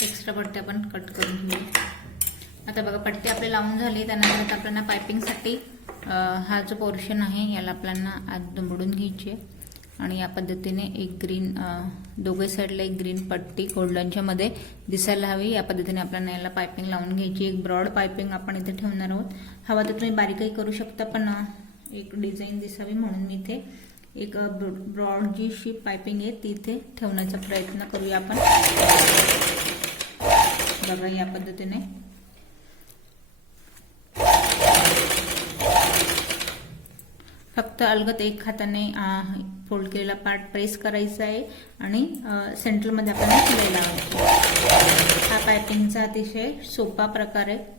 एक्स्ट्रा पट्टी आपण कट करून घेऊ. आता बघा पट्टी आपली लावून झाली. त्यानंतर आता आपल्याला पायपिंगसाठी हा जो पोर्शन आहे याला आपल्याला आत दुमडून घ्यायची आहे आणि या पद्धतीने एक ग्रीन दोघे साईडला एक ग्रीन पट्टी गोल्डनच्या मध्ये दिसायला हवी. या पद्धतीने आपल्याला याला पायपिंग लावून घ्यायची. एक ब्रॉड पायपिंग आपण इथे ठेवणार आहोत. हवा तर तुम्ही बारीकही करू शकता पण एक डिझाईन दिसावी म्हणून मी इथे एक ब्रॉड जी शी पायपिंग आहे ती इथे ठेवण्याचा प्रयत्न करूया आपण. बघा या पद्धतीने फक्त अलगद एक हाताने फोल्ड केलेला पार्ट प्रेस करायचा आहे आणि सेंटरमध्ये आपल्याला शिलाई लावायची. हा पायपिंगचा अतिशय सोपा प्रकार आहे.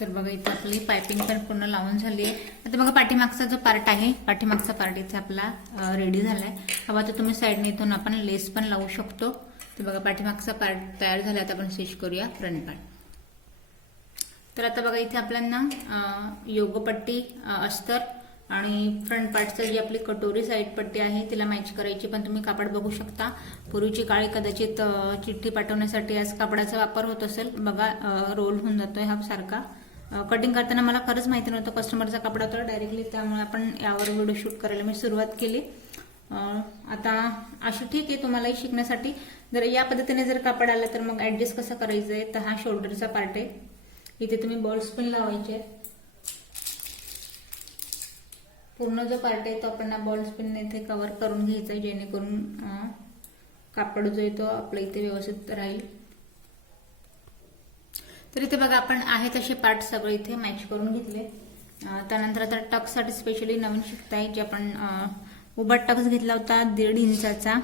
तर बघा इथे आपली पायपिंग पण पूर्ण लावून झाली आहे. आता बघा पाठीमागचा जो पार्ट आहे पाठीमागचा पार्ट इथे आपला रेडी झालाय. हवा तर तुम्ही साईडने इथून आपण लेस पण लावू शकतो. तर बघा पाठीमागचा पार्ट तयार झाला. आता आपण स्टिच करूया फ्रंट पार्ट. तर आता बघा इथे आपल्याला योगपट्टी अस्तर आणि फ्रंट पार्टचं जी आपली कटोरी साईड पट्टी आहे तिला मॅच करायची. पण तुम्ही कापड बघू शकता पूर्वीची काळी कदाचित चिठ्ठी पाठवण्यासाठी आज कापडाचा वापर होत असेल. बघा रोल होऊन जातोय हा सारखा. कटिंग करताना मला खरंच माहिती नव्हतं कस्टमरचा कपडा होता डायरेक्टली, त्यामुळे आपण यावर व्हिडिओ शूट करायला मी सुरुवात केली. आता असं ठीक आहे तुम्हालाही शिकण्यासाठी. जर या पद्धतीने जर कापड आलं तर मग ऍडजस्ट कसं करायचं आहे. तर हा शोल्डरचा पार्ट आहे. इथे तुम्ही बॉल्स पण लावायचे. पूर्ण जो पार्ट आहे तो आपण बॉल्स पिनने इथे कव्हर करून घ्यायचा आहे जेणेकरून कापड जो आहे तो आपल्या इथे व्यवस्थित राहील. तर इथे बघा आपण आहे तसे पार्ट सगळे इथे मॅच करून घेतले. त्यानंतर आता टक्ससाठी स्पेशली नवीन शिकताय जे आपण उभा टक्स घेतला होता 1.5 इंचाचा.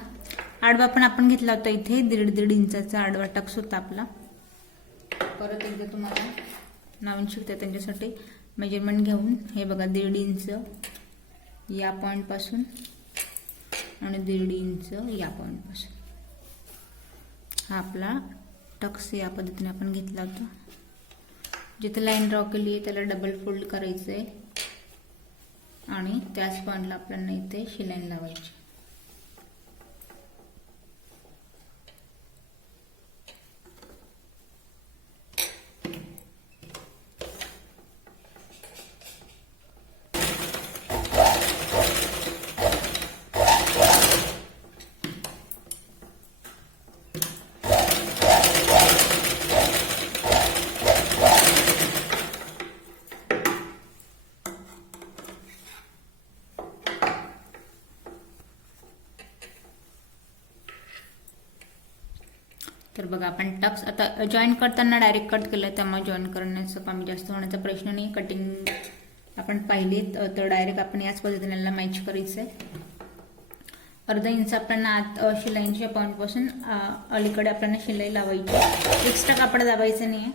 आडवा पण आपण घेतला होता इथे 1.5 इंचाचा आडवा टक्स होता आपला. परत एकदा तुम्हाला नवीन शिकताय त्यांच्यासाठी मेजरमेंट घेऊन हे बघा 1.5 इंच या पॉइंट पासून आणि 1.5 इंच या पॉइंट पासून हा आपला टक्स या पद्धतीने आपण घेतला होता. जिथे लाईन ड्रॉ केली आहे त्याला डबल फोल्ड करायचंय. आणि त्याच पॉइंटला आपल्याला इथे शिलाई लावायची. तर बघा आपण टक्स आता जॉईन करताना डायरेक्ट कट केलं, त्यामुळे जॉईन करण्याचं कमी जास्त होण्याचा प्रश्न नाही. कटिंग आपण पाहिलीत तर डायरेक्ट आपण याच पद्धतीने याला मॅच करायचं आहे. अर्धा इंच आपल्याला आत शिलाईच्या पॉइंट पासून अलीकडे आपल्याला शिलाई लावायची. एक्स्ट्रा कापड दाबायचं नाही आहे.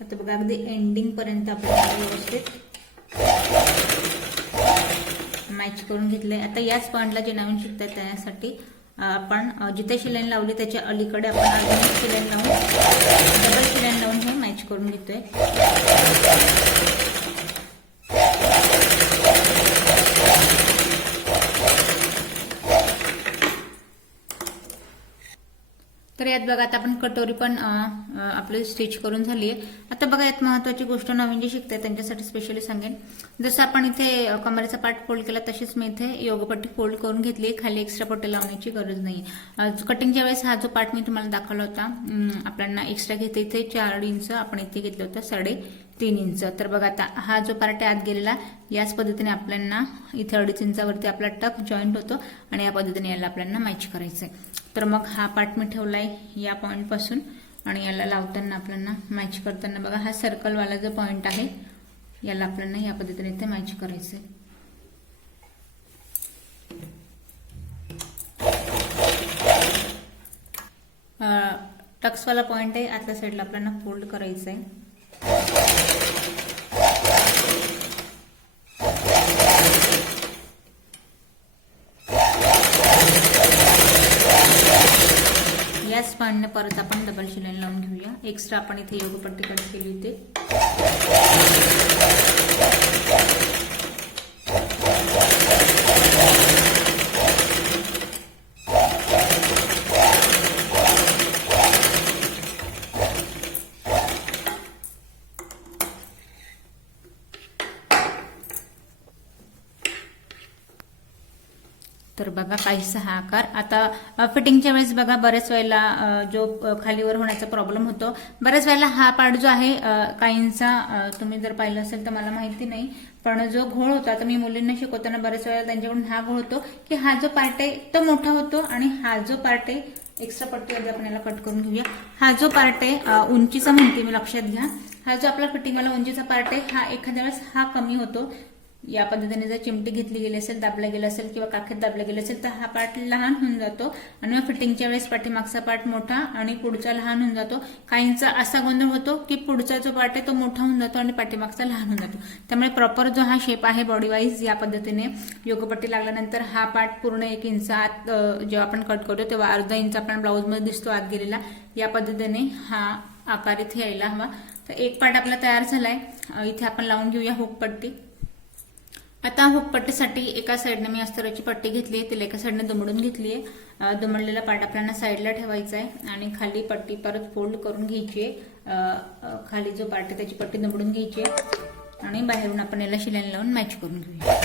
आता बघा अगदी एंडिंग पर्यंत आपल्याला व्यवस्थित मॅच करून घेतले. आता याच पॉइंटला जे नवीन शिकतात त्यासाठी आपण जिथे शिलाई लावली त्याच्या अलीकडे आपण अजून शिलाई लावून डबल शिलाई लावून हे मॅच करून घेतोय. तर यात बघा आता आपण कटोरी पण आपली स्टिच करून झाली आहे. आता बघा यात महत्वाची गोष्ट नवीन जे शिकताय त्यांच्यासाठी स्पेशली सांगेन. जसं आपण इथे कमरेचा पार्ट फोल्ड केला तशीच मी इथे योगपट्टी फोल्ड करून घेतली. खाली एक्स्ट्रा पट्टी लावण्याची गरज नाही. कटिंगच्या वेळेस हा जो पार्ट मी तुम्हाला दाखवला होता आपल्याला एक्स्ट्रा घेते इथे 4 इंच आपण इथे घेतलं होतं 3.5 इंच. तर बघा आता हा जो पार्ट आत गेलेला याच पद्धतीने आपल्याला इथे 2.5 इंचावरती आपला टक जॉईंट होतो आणि या पद्धतीने याला आपल्याला मॅच करायचंय. तर मग हा पार्ट मी ठेवलाय या पॉइंट पासून आणि याला लावताना आपल्याला मॅच करताना बघा हा सर्कलवाला जो पॉइंट आहे याला आपल्याला या पद्धतीने इथे मॅच करायचंय. टक्सवाला पॉइंट आहे आतल्या साईडला आपल्याला फोल्ड करायचंय. याच पॉइंटने परत आपण डबल शिलाई लावून घेऊया. एक्स्ट्रा आपण इथे योगपट्टी कट केली होती. तर बघा काहीसा हा आकार. आता फिटिंगच्या वेळेस बघा बऱ्याच वेळेला जो खालीवर होण्याचा प्रॉब्लेम होतो. बऱ्याच वेळेला हा पार्ट जो आहे काहींचा तुम्ही जर पाहिलं असेल तर मला माहिती नाही, पण जो घोळ होता आता मी मुलींना शिकवताना बऱ्याच वेळेला त्यांच्याकडून हा घोळ होतो की हा जो पार्ट आहे तो मोठा होतो आणि हा जो पार्ट आहे एक्स्ट्रा पट्टी आपण याला कट करून घेऊया. हा जो पार्ट आहे उंचीचा म्हणते मी, लक्षात घ्या. हा जो आपला फिटिंगवाला उंचीचा पार्ट आहे हा एखाद्या वेळेस हा कमी होतो. या पद्धतीने जर चिमटी घेतली गेली असेल, दाबलं गेलं असेल किंवा काखेत दाबलं गेलं असेल तर हा पार्ट लहान होऊन जातो आणि मग फिटिंगच्या वेळेस पाठीमागचा पार्ट मोठा आणि पुढचा लहान होऊन जातो. काहींचा असा गोंधळ होतो की पुढचा जो पार्ट आहे तो मोठा होऊन जातो आणि पाठीमागचा लहान होऊन जातो. त्यामुळे प्रॉपर जो हा शेप आहे बॉडी वाईज या पद्धतीने योगपट्टी लागल्यानंतर हा पार्ट पूर्ण 1 इंच आत जेव्हा आपण कट करतो तेव्हा अर्धा इंच आपण ब्लाऊज मध्ये दिसतो आत गेलेला. या पद्धतीने हा आकार इथे यायला हवा. तर एक पार्ट आपला तयार झालाय. इथे आपण लावून घेऊया हुक पट्टी. आता हुक पट्टीसाठी एका साईडने मी अस्तराची पट्टी घेतली आहे, तिला एका साईडने दुमडून घेतली आहे. दुमडलेला पार्ट आपल्याला साईडला ठेवायचा आहे आणि खाली पट्टी परत फोल्ड करून घ्यायची आहे. खाली जो पार्ट आहे त्याची पट्टी दुमडून घ्यायची आहे आणि बाहेरून आपण याला शिलाई लावून मॅच करून घेऊया.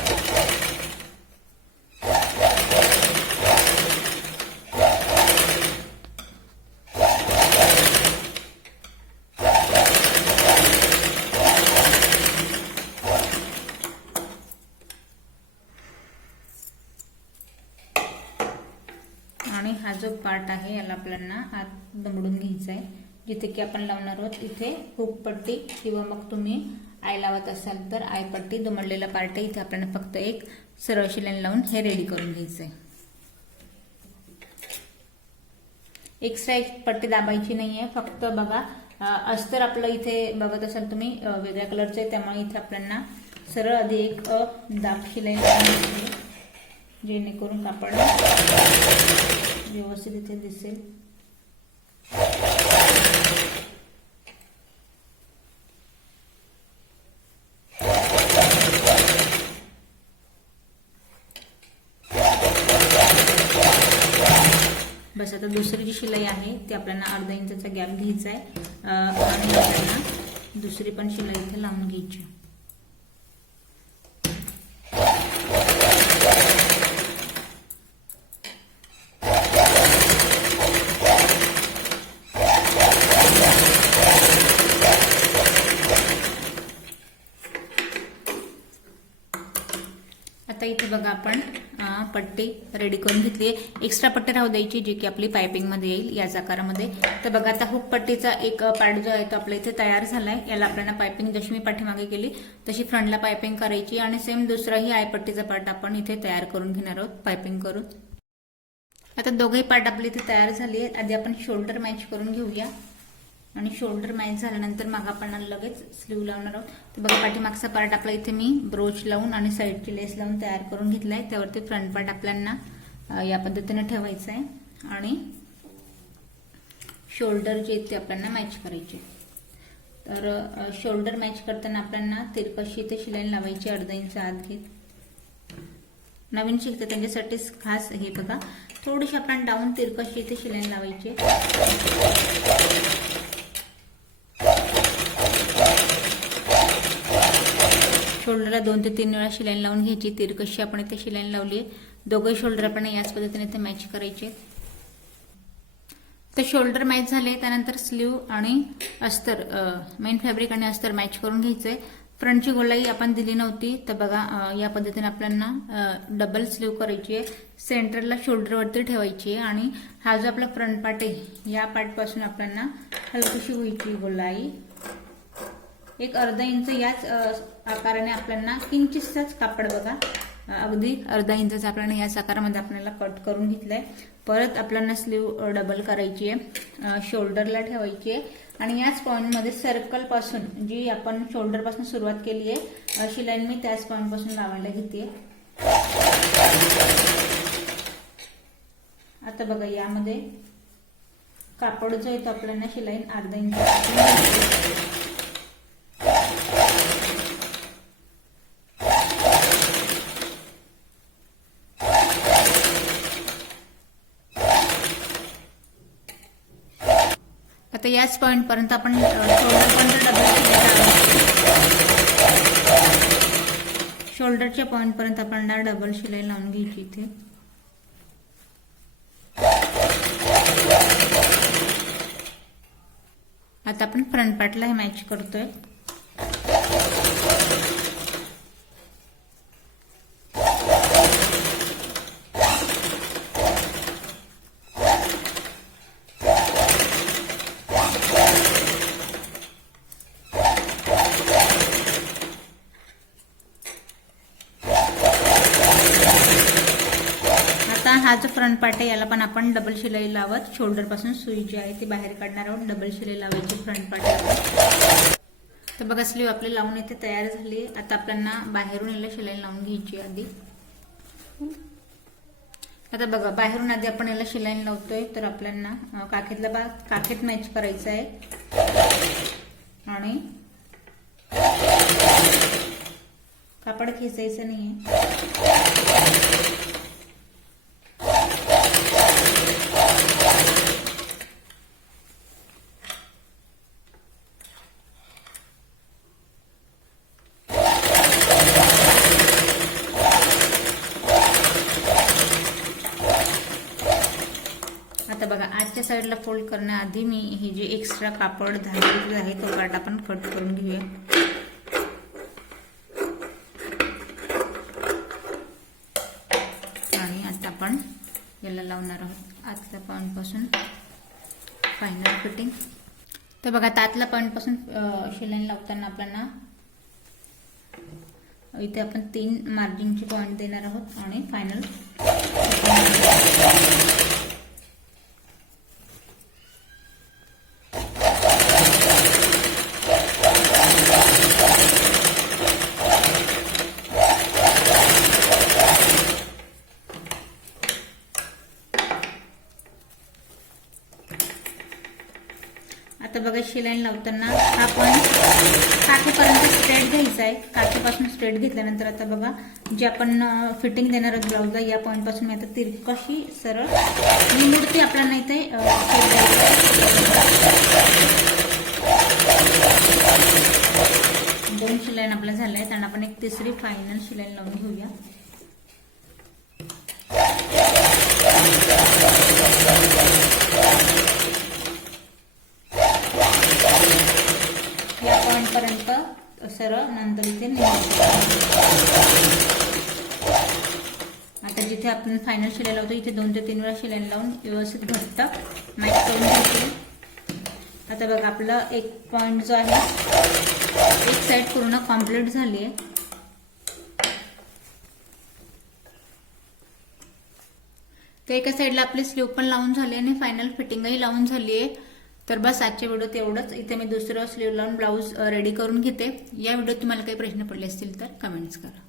आणि हा जो पार्ट आहे याला आपल्याला आत दमडून घ्यायचा आहे. जिथे की आपण लावणार आहोत इथे हुक पट्टी किंवा मग तुम्ही आय लावत असाल तर आय पट्टी दुमडलेला पार्ट आहे. इथे आपल्याला फक्त एक सरळ शिलाई लावून हे रेडी करून घ्यायचं आहे. एक्स्ट्रा एक पट्टी दाबायची नाहीये, फक्त बघा अस्तर आपलं इथे बघत असाल तुम्ही वेगळ्या कलरचं आहे, त्यामुळे इथे आपल्याला सरळ आधी एक दाब शिलाई लावायची, जेणेकरून कापड व्यवस्थित इथे दिसेल. बस आता दुसरी जी शिलाई आहे ती आपल्याला अर्धा इंचाचा गॅप घ्यायचा आहे आणि आपल्याला दुसरी पण शिलाई इथे लावून घ्यायची. आता इथे बघा आपण पट्टी रेडी करून घेतली आहे. एक्स्ट्रा पट्टी राहू द्यायची जी की आपली पायपिंग मध्ये येईल याच आकारामध्ये. तर बघा आता हुक पट्टीचा एक पार्ट जो आहे तो आपल्या इथे तयार झालाय. याला आपल्याला पायपिंग जशी मी पाठीमागे केली तशी फ्रंटला पायपिंग करायची आणि सेम दुसराही आय पट्टीचा पार्ट आपण इथे तयार करून घेणार आहोत पायपिंग करून. आता दोघेही पार्ट आपले इथे तयार झाले आहेत. आधी आपण शोल्डर मॅच करून घेऊया आणि शोल्डर मॅच झाल्यानंतर मग आपण लगेच स्लीव लावणार आहोत. तर बघा पाठीमागचा पार्ट आपला इथे मी ब्रोच लावून आणि साईडची लेस लावून तयार करून घेतलाय. त्यावरती फ्रंट पार्ट आपल्याला या पद्धतीने ठेवायचा आहे आणि शोल्डर जे ते आपल्याला मॅच करायचे. तर शोल्डर मॅच करताना आपल्याला तिरकशी इथे शिलाई लावायची अर्धा इंच आत घेत. नवीन शिकते त्यांच्यासाठी खास हे बघा थोडीशी आपण डाऊन तिरकशी इथे शिलाई लावायची. शोल्डरला 2 ते 3 वेळा शिलाई लावून घ्यायची. तिरकशी आपण इथे शिलाई लावली. दोघे शोल्डर आपण याच पद्धतीने इथे मॅच करायचे. तर शोल्डर मॅच झाले त्यानंतर स्लीव आणि अस्तर मेन फॅब्रिक आणि अस्तर मॅच करून घ्यायचंय. फ्रंटची गोलाई आपण दिली नव्हती तर बघा या पद्धतीने आपल्याला डबल स्लीव करायची आहे. सेंटरला शोल्डरवरती ठेवायची आहे आणि हा जो आपला फ्रंट पार्ट आहे या पार्ट पासून आपल्याला हलकीशी व्हायची गोलाई. एक अर्धा इंच याच आकाराने आपल्याला किंचितच कापड बघा अगदी अर्धा इंचाचा आपल्याला याच आकारामध्ये आपल्याला कट करून घेतलाय. परत आपल्याला स्लीव डबल करायची आहे, शोल्डरला ठेवायची आहे आणि याच पॉइंटमध्ये सर्कल पासून जी आपण शोल्डर पासून सुरुवात केली आहे अशी लाईन मी त्याच पॉइंट पासून लावायला घेते. आता बघा यामध्ये कापड जो आहे तो आपल्याला शिलाई अर्धा इंच. आता याच पॉइंट पर्यंत आपण शोल्डरच्या पॉइंट पर्यंत आपण डबल शिलाई लावून घ्यायची इथे. आता आपण फ्रंट पार्टला हे मॅच करतोय. हा जो फ्रंट पार्ट आहे याला पण आपण डबल शिलाई लावत शोल्डर पासून सुई जी आहे ती बाहेर काढणार आहोत. डबल शिलाई लावायची फ्रंट पार्ट. तर बघा स्लीव आपली लावून इथे तयार झाली. आता आपल्याला बाहेरून याला शिलाई लावून घ्यायची आधी. आता बघा बाहेरून आधी आपण याला शिलाई लावतोय तर आपल्याला काखेत मॅच करायचं आहे आणि कापड खेचायचं नाहीये. आता बघा आजच्या साईडला फोल्ड करण्याआधी मी हे जे एक्स्ट्रा कापड धारलेलं आहे तो पार्ट आपण कट करून घेऊया. आणि आता आपण याला लावणार आहोत आतल्या पॉइंट पासून फायनल फिटिंग. तर बघा आतल्या पॉइंट पासून शिलाई लावताना आपल्याला इथे आपण 3 मार्जिनचे पॉइंट देणार आहोत आणि फायनल आता बघा शिलाई लावताना हा पॉईंट काठीपर्यंत स्ट्रेट घ्यायचा आहे. काठीपासून स्ट्रेट घेतल्यानंतर आता बघा जे आपण फिटिंग देणार आहोत ब्लाऊजला या पॉईंट पासून मी आता तिरकशी सरळ मूर्ती आपल्याला इथे दोन शिलाई आपल्या झाल्या आहेत आणि आपण एक तिसरी फायनल शिलाई लावून घेऊया. या पॉइंट पर्यंत सरळ नंतर इथे आता जिथे आपण फायनल शिलाई लावतो इथे 2 ते 3 वेळा शिलाई लावून व्यवस्थित घट्ट मॅच करून घ्यायचे. आता बघा आपलं एक पॉइंट जो आहे एक साइड पूर्ण कम्प्लीट झाली आहे. तर एका साईडला आपली स्लीव पण लावून झाली आणि फायनल फिटिंगही लावून झाली आहे. तर बस आजच्या व्हिडिओत एवढंच. इथे मी दुसरं स्लीव लावून ब्लाऊज रेडी करून घेते. या व्हिडिओत तुम्हाला काही प्रश्न पडले असतील तर कमेंट्स करा.